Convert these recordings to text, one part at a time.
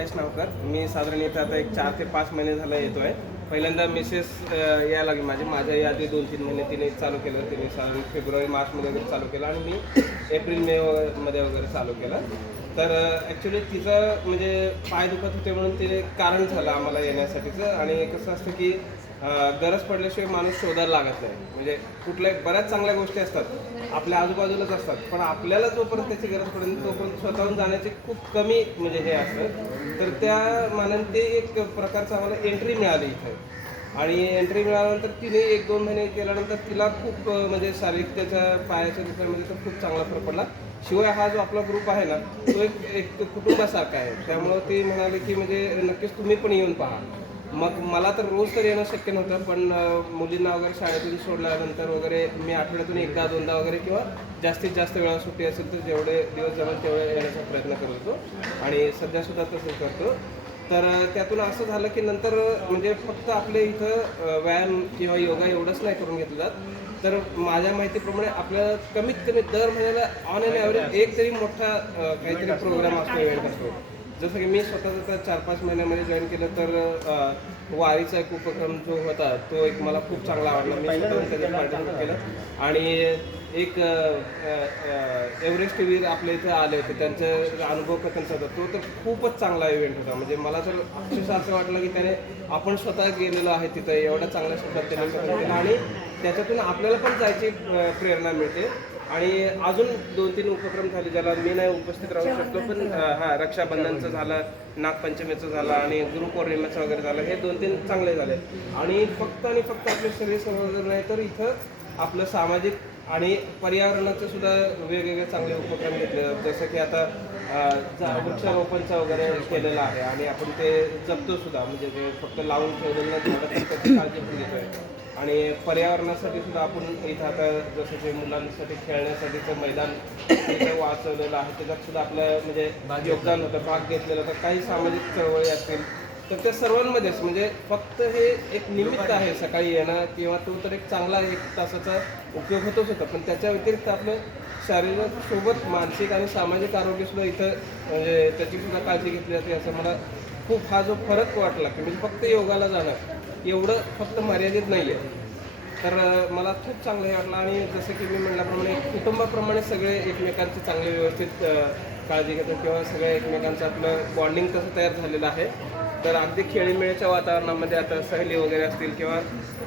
महेश नावकर. मी साधारण इथं आता एक 4 ते 5 महिने झालं येतो आहे. पहिल्यांदा मिसेस यायला लागली माझ्या आधी 2-3 महिने तिने चालू केलं. तिने साधारण फेब्रुवारी-मार्चमध्ये वगैरे चालू केलं आणि मी एप्रिल-मे मध्ये वगैरे चालू केलं. तर ॲक्च्युली तिचं म्हणजे पाय दुखत होते म्हणून ते कारण झालं आम्हाला येण्यासाठीचं. आणि कसं असतं की गरज पडल्याशिवाय माणूस शोधायला लागत नाही. म्हणजे कुठल्या बऱ्याच चांगल्या गोष्टी असतात आपल्या आजूबाजूलाच असतात, पण आपल्याला जोपर्यंत त्याची गरज पडेल तोपर्यंत स्वतःहून जाण्याचे खूप कमी म्हणजे हे असतं. तर त्या मानाने ते एक प्रकारचं आम्हाला एंट्री मिळाली इथं. आणि एंट्री मिळाल्यानंतर तिने 1-2 महिने केल्यानंतर तिला खूप म्हणजे शारीरिक त्याच्या पायाच्या दुखण्यामध्ये तर खूप चांगला फरक पडला. शिवाय हा जो आपला ग्रुप आहे ना, तो एक कुटुंबासारखा आहे. त्यामुळं ती म्हणाली की म्हणजे नक्कीच तुम्ही पण येऊन पहा. मग मला तर रोज तर येणं शक्य नव्हतं, पण मुलींना वगैरे शाळेतून सोडल्यानंतर वगैरे मी आठवड्यातून 1-2दा वगैरे किंवा जास्तीत जास्त वेळा सुट्टी असेल तर जेवढे दिवस जमेल तेवढे येण्याचा प्रयत्न करत होतो आणि सध्यासुद्धा तसंच करतो. तर त्यातून असं झालं की नंतर म्हणजे फक्त आपले इथं व्यायाम किंवा योगा एवढंच नाही करून घेतलं जात, तर माझ्या माहितीप्रमाणे आपल्याला कमीत कमी दर महिन्याला ऑन एन ॲव्हरेज एक तरी मोठा काहीतरी प्रोग्राम असतो, इव्हेंट असतो. जसं की मी स्वतःचं तर 4-5 महिन्यामध्ये जॉईन केलं तर वारीचा एक उपक्रम जो होता तो एक मला खूप चांगला आवडला. मी स्वतःहून त्याच्यात पार्टिसिपेट केलं आणि एक एव्हरेस्ट वीर आपल्या इथे आले होते, त्यांचा अनुभव कथनचा होता तो तर खूपच चांगला इव्हेंट होता. म्हणजे मला तर अक्षरशः असं वाटलं की त्याने आपण स्वतः गेलेलो आहे तिथं, एवढ्या चांगल्या शब्दात त्याने कथन केलं आणि त्याच्यातून आपल्याला पण जायची प्रेरणा मिळते. आणि अजून 2-3 उपक्रम झाले ज्याला मी नाही उपस्थित राहू शकतो, पण रक्षाबंधनचं झालं, नागपंचमीचं झालं आणि गुरुपौर्णिमेचं वगैरे झालं. हे 2-3 चांगले झाले. आणि फक्त आपले शरीर संवर्धन नाही तर इथं आपलं सामाजिक आणि पर्यावरणाचं सुद्धा वेगवेगळे चांगले उपक्रम घेतले जातात. जसं की आता वृक्षारोपणचं वगैरे केलेलं आहे आणि आपण ते जपतो सुद्धा. म्हणजे ते फक्त लावून ठेवलेलं नाही, झाडं त्याची काळजी पण घेतो आहे. आणि पर्यावरणासाठी सुद्धा आपण इथं आता जसं की मुलांसाठी खेळण्यासाठीचं मैदान इथं वाचवलेलं आहे, त्याच्यात सुद्धा आपलं म्हणजे योगदान होतं, भाग घेतलेला होता. काही सामाजिक चळवळी असतील तर त्या सर्वांमध्येच म्हणजे फक्त हे एक निमित्त आहे सकाळी येणं किंवा तो तर एक चांगला 1 तासाचा उपयोग होतोच होता, पण त्याच्या व्यतिरिक्त आपलं शारीरिकसोबत मानसिक आणि सामाजिक आरोग्यसुद्धा इथं म्हणजे त्याची सुद्धा काळजी घेतली जाते. असं मला खूप हा जो फरक वाटला की म्हणजे फक्त योगाला जाणं एवढं फक्त मर्यादित नाही आहे. तर मला खूप चांगलं हे वाटलं. आणि जसं की मी म्हटल्याप्रमाणे कुटुंबाप्रमाणे सगळे एकमेकांची चांगले व्यवस्थित काळजी घेतात किंवा सगळ्या एकमेकांचं आपलं बॉन्डिंग कसं तयार झालेलं आहे. तर अगदी खेळीमेळीच्या वातावरणामध्ये आता सहली वगैरे असतील किंवा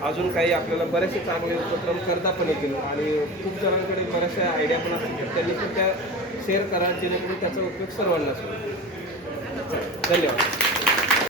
अजून काही आपल्याला बरेचसे चांगले उपक्रम करता पण येतील आणि खूप जणांकडे बऱ्याचशा आयडिया पण असतील, त्यांनी पण त्या शेअर करा जेणेकरून त्याचा उपयोग सर्वांनाच होईल. धन्यवाद.